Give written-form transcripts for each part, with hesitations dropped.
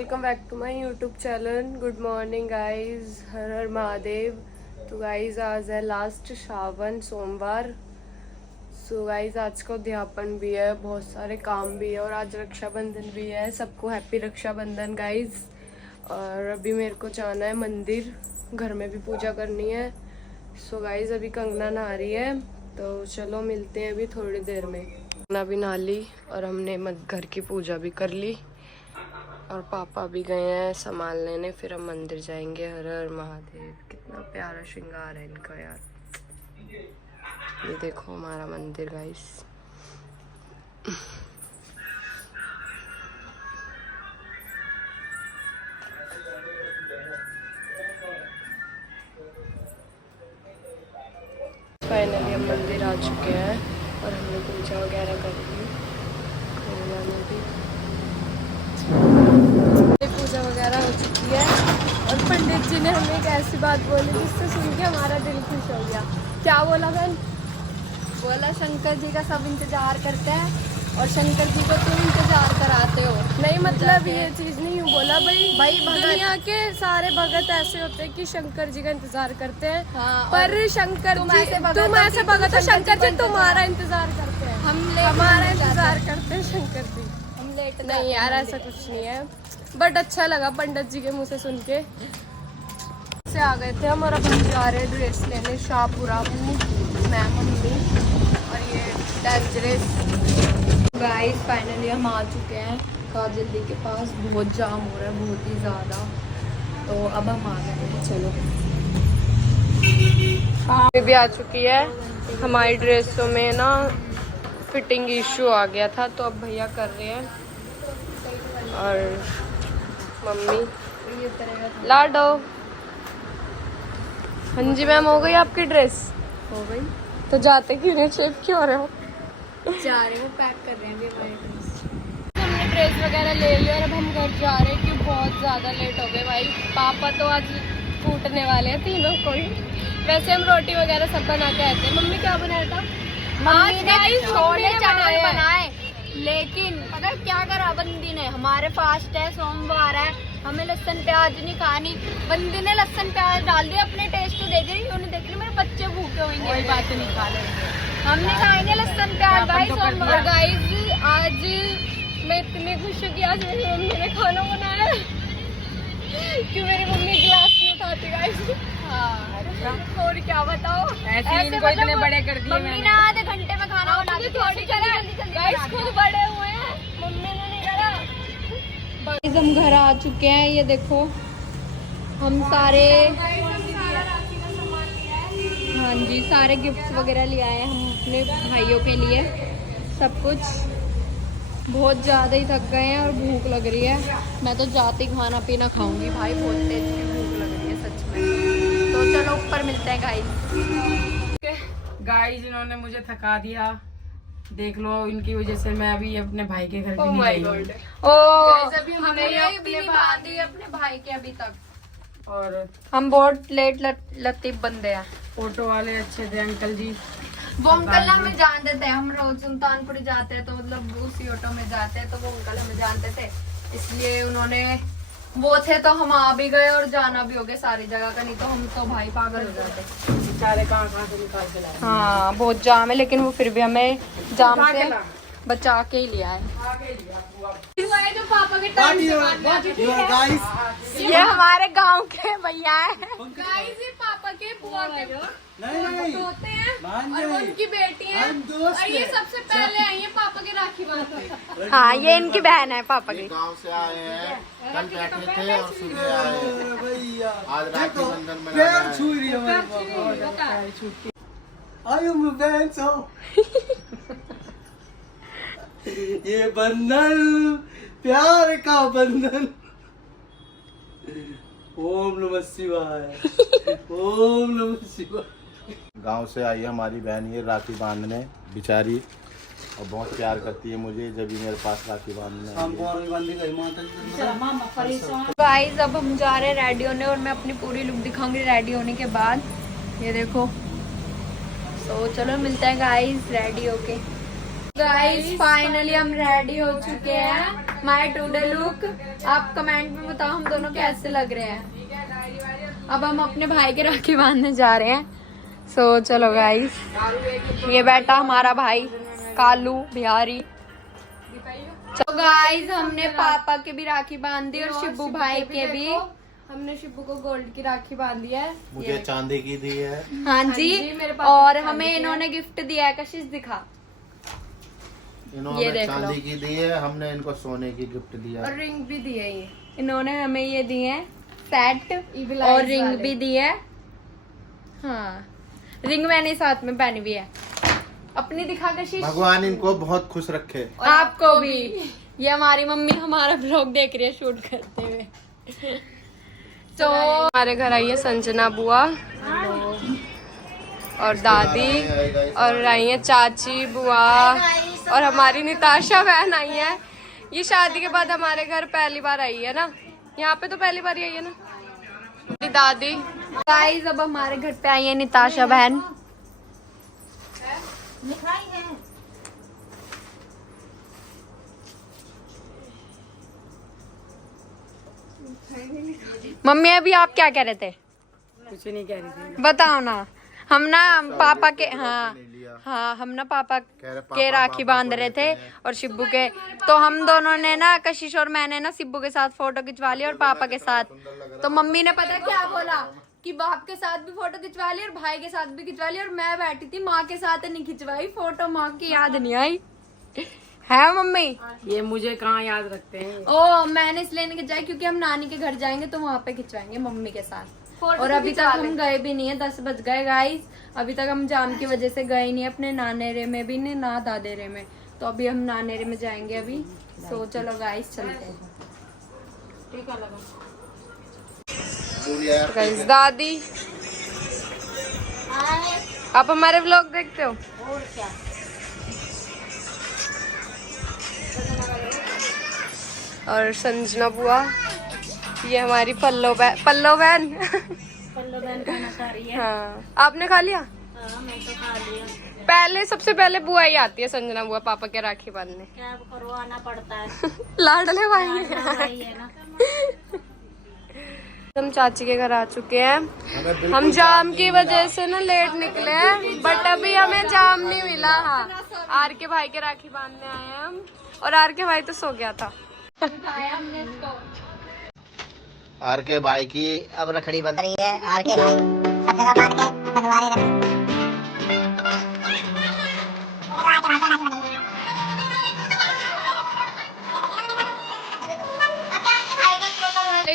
Welcome back to my YouTube channel. Good morning guys, हर हर महादेव। तो गाइस आज है लास्ट श्रावण सोमवार। सो गाइस आज का उद्यापन भी है, बहुत सारे काम भी है और आज रक्षाबंधन भी है। सबको हैप्पी रक्षाबंधन गाइस। और अभी मेरे को जाना है मंदिर, घर में भी पूजा करनी है। सो गाइस अभी कंगना नहा रही है, तो चलो मिलते हैं अभी थोड़ी देर में। कंगना भी नहा ली और हमने घर की पूजा भी कर ली और पापा भी गए हैं सामान लेने, फिर हम मंदिर जाएंगे। हर हर महादेव। कितना प्यारा श्रृंगार है इनका यार। ये देखो हमारा मंदिर गाइस। फाइनली हम मंदिर आ चुके हैं और हमने पूजा वगैरह कर ली। पूजा वगैरह हो चुकी है और पंडित जी ने हमें एक ऐसी बात बोली जिससे सुन के हमारा दिल खुश हो गया। क्या बोला बहन? बोला शंकर जी का सब इंतजार करते हैं और शंकर जी को तुम इंतजार कराते हो। नहीं मतलब ये चीज नहीं बोला भाई दुनिया के सारे भगत ऐसे होते हैं कि शंकर जी का इंतजार करते हैं। हाँ, पर शंकर तुम ऐसे भगत हो, शंकर जी तुम्हारा इंतजार करते हैं। हमारा इंतजार करते हैं शंकर जी। हम लेट नहीं यार, ऐसा कुछ नहीं है, बट अच्छा लगा पंडित जी के मुंह से सुन के। से आ गए थे हम और अब हम जा रहे हैं ड्रेस लेने शाहपुरा। मैं मम्मी और ये डेंजरस गाइस। फाइनली हम आ चुके हैं काजल दी के पास। बहुत जाम हो रहा है, बहुत ही ज़्यादा। तो अब हम आ गए हैं, चलो। हाँ भी आ चुकी है। हमारी ड्रेसों में ना फिटिंग इशू आ गया था, तो अब भैया कर रहे हैं और मम्मी लाडो। हाँ जी मैम, हो गई आपकी ड्रेस? हो गई। तो जाते क्यों नहीं, शेप क्यों हो रहे हो? जा रहे हो, पैक कर रहे हैं अभी हमारी ड्रेस। हमने ड्रेस वगैरह ले लिया और अब हम घर जा रहे हैं क्योंकि बहुत ज़्यादा लेट हो गए भाई। पापा तो आज फूटने वाले हैं तीनों को ही। वैसे हम रोटी वगैरह सब बना के आए थे। मम्मी क्या बनाया था? मम्मी ने छोले चावल बनाए, लेकिन पता है क्या करा बंदी ने? हमारे फास्ट है, सोमवार है, हमें लहसुन प्याज नहीं खानी। बंदी ने लहसुन प्याज डाल दिया, अपने टेस्ट देख रही, उन्हें देख रही मेरे बच्चे भूखे होंगे, कोई बात नहीं खा लेंगे। हमने खाएंगे लहसुन प्याज गाइस। और गाइस आज मैं इतनी खुश हूँ कि आज मेरी मम्मी ने खाना बनाया है कि मेरी मम्मी गिलास नहीं उठाती गाइस। हाँ और क्या बताओ, ऐसे इतने बड़े कर दिए मम्मी ने आधे घंटे में खाना बना दिया। थोड़ी गाइस खुद बड़े हुए हैं, मम्मी ने नहीं करा। हम घर आ चुके हैं, ये देखो हम सारे, हाँ जी सारे गिफ्ट्स वगैरह ले आए हम अपने भाइयों के लिए। सब कुछ बहुत ज़्यादा ही थक गए हैं और भूख लग रही है। मैं तो जाते ही खाना पीना खाऊंगी भाई, बहुत तेज की भूख लग रही है सच में। तो चलो ऊपर मिलते हैं गाइस। गाइस इन्होंने मुझे थका दिया, देख लो इनकी वजह से मैं अभी अपने भाई के घर भी नहीं गई। अभी हमने बांधी अपने भाई के अभी तक, और हम बहुत लेट लतीफ बंदे हैं। ऑटो वाले अच्छे थे अंकल जी। वो अंकल हमें जानते थे, हम रोज सुल्तानपुरी जाते हैं तो मतलब उसी ऑटो में जाते हैं, तो वो अंकल हमें जानते थे, इसलिए उन्होंने वो थे तो हम आ भी गए और जाना भी हो गया सारी जगह का। नहीं तो हम तो भाई पागल हो जाते। बेचारे कहाँ से निकाल के लाए। हाँ बहुत जाम है, लेकिन वो फिर भी हमें जाम से बचा के ही लिया है। जो पापा के ये हमारे गांव के भैया है। ये पापा के बुआ के होते हैं और उनकी बेटी है और ये सबसे पहले आई है पापा के राखी बांधने। हाँ ये इनकी बहन है पापा की। गांव से आए हैं, कल बैठे थे और सुबह आए। आज राखी बंधन ये बंधन प्यार का बंधन। ओम नमः शिवाय, ओम नमः शिवाय। गांव से आई है हमारी बहन, ये राखी बांधने बेचारी, और बहुत प्यार करती है मुझे। जब भी मेरे पास राखी बांधने गाइस अब हम जा रहे हैं रेडी होने और मैं अपनी पूरी लुक दिखाऊंगी रेडी होने के बाद। ये देखो, तो चलो मिलते हैं गाइस रेडी होके। गाइस फाइनली हम रेडी हो चुके हैं। माय टुडे लुक आप कमेंट में बताओ हम दोनों कैसे लग रहे हैं। अब हम अपने भाई के राखी बांधने जा रहे हैं। सो चलो गाइस, ये बैठा हमारा भाई कालू बिहारी। तो गाइस हमने पापा के भी राखी बांध दी और शिब्बू भाई के भी। हमने शिब्बू को गोल्ड की राखी बांधी है। मुझे चांदी की दी है। हाँ जी, मेरे पापा और की हमें चांदी की इन्होंने गिफ्ट दिया है। कशिश दिखा, ये इन्होंने देख लो। चांदी की दी है, हमने इनको सोने की गिफ्ट दिया। और रिंग भी दी है। ये इन्होंने हमें ये दिए हैं सेट Evil और eyes रिंग वाले। भी दी है। हाँ, रिंग मैंने साथ में पहनी भी है। अपनी दिखा कशिश। भगवान इनको बहुत खुश रखे। और आपको भी। ये हमारी मम्मी हमारा ब्लॉग देख रही है शूट करते हुए। तो हमारे घर आई है संजना बुआ और दादी, और आई है चाची बुआ, और हमारी निताशा बहन आई है। ये शादी के बाद हमारे घर पहली बार आई है ना, यहाँ पे तो पहली बार ही आई है ना। दादी गाइस अब हमारे घर पे आई है निताशा बहन। मम्मी अभी आप क्या कह रहे थे? कुछ नहीं कह रही थी। बताओ ना। हम ना पापा के हाँ हम ना पापा के राखी बांध रहे थे और शिब्बू के, तो हम दोनों ने ना, कशिश और मैंने ना शिब्बू के साथ फोटो खिंचवा ली और पापा के साथ। तो मम्मी ने पता क्या बोला कि बाप के साथ भी फोटो खिंचवा ली और भाई के साथ भी खिंचवा ली, और मैं बैठी थी माँ के साथ नहीं खिंचवाई फोटो, माँ की याद नहीं आई है मम्मी। ये मुझे कहाँ याद रखते हैं। ओ मैंने इसलिए नहीं खिंचवाई क्योंकि हम नानी के घर जाएंगे तो वहाँ पे खिंचवाएंगे मम्मी के साथ। और अभी तक हम गए भी नहीं है, 10 बज गए गाइस। अभी तक हम जाम की वजह से गए नहीं अपने नानेरे में भी नहीं, ना दादेरे में। तो अभी हम नानेरे में जाएंगे अभी। सो चलो गाइस चलते हैं। गाइस दादी आप हमारे व्लॉग देखते हो? और क्या। और संजना बुआ, ये हमारी पल्लो बहन पल्लो बहन खाना खा रही है। हाँ आपने खा लिया? हाँ मैं तो खा लिया। पहले सबसे पहले बुआ ही आती है, संजना बुआ पापा के राखी बांधने। क्या करो, आना पड़ता है। लाडले भाई भाई है ना। हम चाची के घर आ चुके हैं। हम जाम की वजह से ना लेट निकले हैं, बट अभी हमें जाम नहीं मिला। हाँ आर के भाई के राखी बांधने आए हैं हम, और आर के भाई तो सो गया था। आर के भाई की अब रखड़ी बंध रही है। आर के भाई सब जगह बांध के भगवान रखड़ी।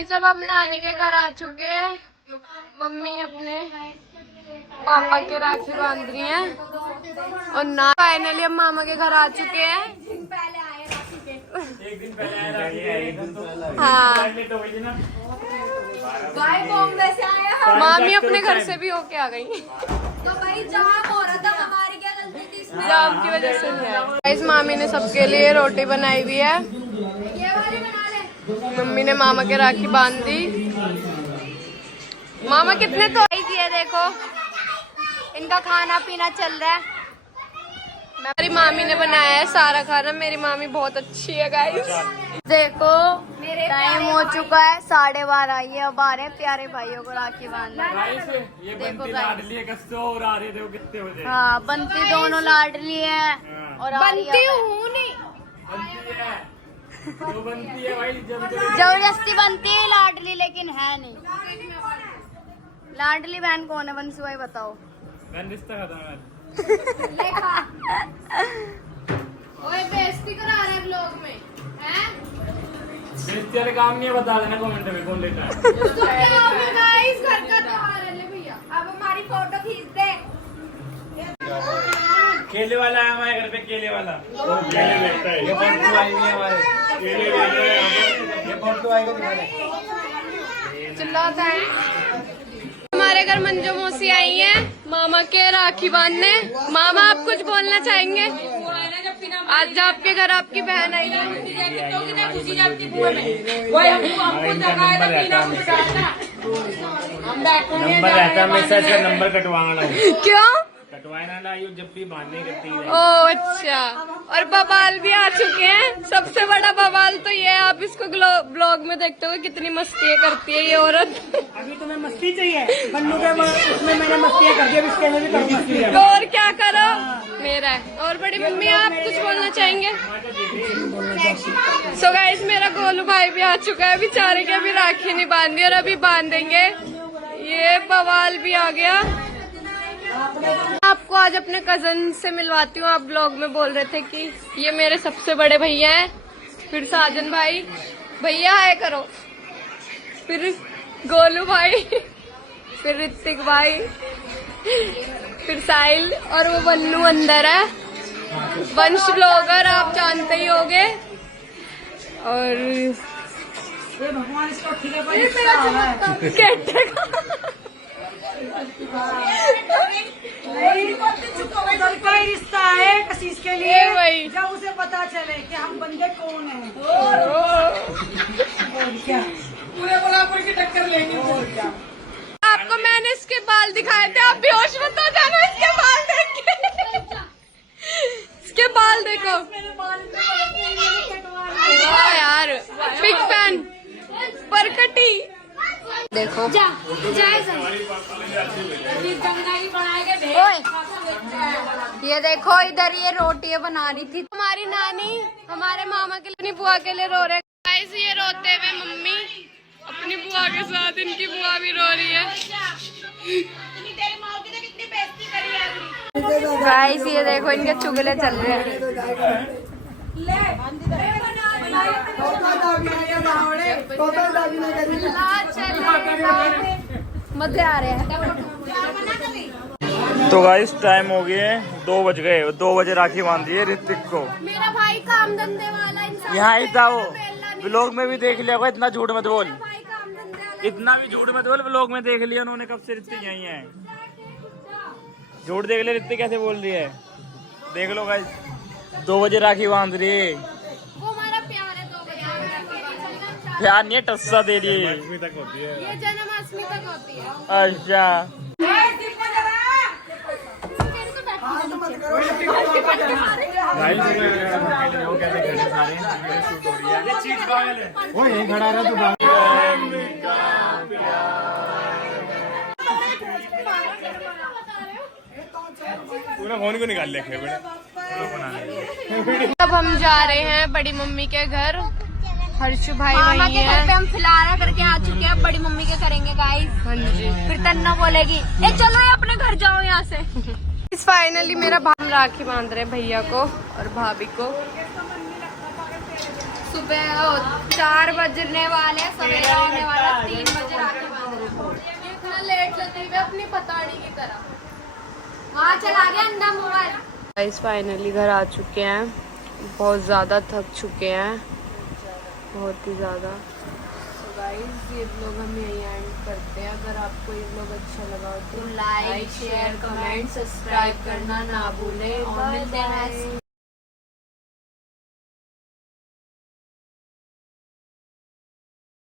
सब हम नानी के घर आ चुके हैं। मम्मी अपने पापा के राखी बांध रही हैं, और ना फाइनली हम मामा के घर आ चुके हैं। एक दिन पहले हाँ भाई बॉम्बे से आए हम। मामी अपने घर से भी होके आ गई। तो भाई जाम हो रहा था, हमारी क्या गलती थी इसमें? जाम की वजह से नहीं आए। इस मामी ने सबके लिए रोटी बनाई हुई है। ये वाली बना ले। मम्मी ने मामा के राखी बांध दी। मामा कितने तो ये देखो इनका खाना पीना चल रहा है। मेरी मामी ने बनाया है सारा खाना। मेरी मामी बहुत अच्छी है गाइस। देखो टाइम हो चुका है 12:30। ये अब आ रहे हैं प्यारे भाइयों को राखी बांधने। ये देखो लाडली कस्सो और आ रहे थे वो कितने बजे। हाँ बनती दोनों लाडली है और बनती हूँ नहीं, जो बनती है भाई जबरदस्ती बनती है लाडली, लेकिन है नहीं। लाडली बहन कौन है बंसू भाई बताओ। मैंने रिश्ता खत्म है। ओए बेइज्जती करा रहे हैं व्लॉग में, हैं? रिश्ते वाले काम नहीं है, बता देना कमेंट में कौन लेता है। तो क्या हो गया गाइस, घर का त्योहार है ले भैया। अब हमारी फोटो खींच दे। केले वाला है हमारे घर पे, केले वाला। केले लेता है। ये फोटो आई हुई है हमारे। केले लेता है। ये फोटो आई हुई चिल्लाता है। हमारे घर मंजू मौसी आई है मामा के राखी बांधने। मामा आप कुछ बोलना चाहेंगे? आज आपके घर आपकी बहन आई है। नंबर रहता है, मैं इसका नंबर कटवाना। क्यों? कटवाए ना लाइयो जब भी बांधने करती है। ओ अच्छा, और बवाल भी आ चुके हैं। सबसे बड़ा बवाल तो ये है, आप इसको ब्लॉग में देखते हो कितनी मस्तियाँ करती है ये औरत। अभी तुम्हें मस्ती चाहिए, बन्नू के उसमें मैंने मस्तियाँ कर दी, अब इसके में भी करो मस्ती। तो और क्या करो मेरा है। और बड़ी मम्मी आप कुछ बोलना चाहेंगे? सो गाइस मेरा गोलू भाई भी आ चुका है, बेचारे के अभी राखी नहीं बांधी और अभी बांधेंगे। ये बवाल भी आ गया। आपको आज अपने कजन से मिलवाती हूँ। आप ब्लॉग में बोल रहे थे कि ये मेरे सबसे बड़े भैया हैं, फिर साजन भाई, भैया हाय करो, फिर गोलू भाई, फिर ऋतिक भाई, फिर साहिल, और वो बन्नू अंदर है, वंश ब्लॉगर आप जानते ही होंगे। और ये भगवान इसको खिले पर ये मेरा का ही रिश्ता है कशिश के लिए, ये वही। जब उसे पता चले कि हम बंदे कौन हैं। और क्या पूरे बराबर की टक्कर लेंगे। और क्या आपको मैंने इसके बाल दिखाए थे, आप बेहोश मत हो जाना इसके बाल देख के। इसके बाल देखो। वाह यार, बिग फैन परकटी। देखो ओए, ये देखो इधर ये रोटियां बना रही थी हमारी नानी, हमारे मामा के लिए, अपनी बुआ के लिए रो रहे। गाइस ये रोते हुए मम्मी अपनी बुआ के साथ, इनकी बुआ भी रो रही है। गाइस ये देखो इनके चुगले चल रहे हैं। मजे आ रहे हैं। तो गाइस टाइम हो गए 2 बज गए, 2 बजे राखी बांध दी है ऋतिक को। मेरा भाई काम धंधे वाला इंसान, यहाँ ही था वो, व्लॉग में भी देख लिया होगा। इतना झूठ मत बोल, भाई काम धंधे वाला। इतना भी झूठ मत बोल, व्लॉग में देख लिया उन्होंने कब से ऋतिक यही है। झूठ देख ले, ऋतिक कैसे बोल रही है, देख लो गाइस। 2 बजे राखी बांध रही है। वो हमारा प्यार है। 2 बजे प्यार नहीं है, टस्सा दे रही है। ये जन्माष्टमी तक होती है। अच्छा वो यहीं खड़ा रहा तो पूरा फोन को निकाल लेके अब हम जा रहे हैं बड़ी मम्मी के घर। हर्षु भाई मामा वही के घर है। पे हम फिलारा करके आ चुके हैं, बड़ी मम्मी के करेंगे गाइस। हाँ जी। फिर तन्ना बोलेगी ए चलो ये अपने घर जाओ यहाँ से। फाइनली मेरा भाई राखी बांध रहे भैया को और भाभी को। सुबह 4 बजने वाले, सवेरा होने वाला, 3 बजे राखी बांध रहे। इतना लेट लेते हुए अपनी पताड़ी की तरह वहाँ चला गया अंधा मोबाइल। गाइस फाइनली घर आ चुके हैं, बहुत ज़्यादा थक चुके हैं, बहुत ही ज़्यादा। तो गाइस ये व्लॉग हम यहीं एंड करते हैं। अगर आपको ये व्लॉग अच्छा लगा तो लाइक शेयर कमेंट सब्सक्राइब करना ना भूलें। और मिलते हैं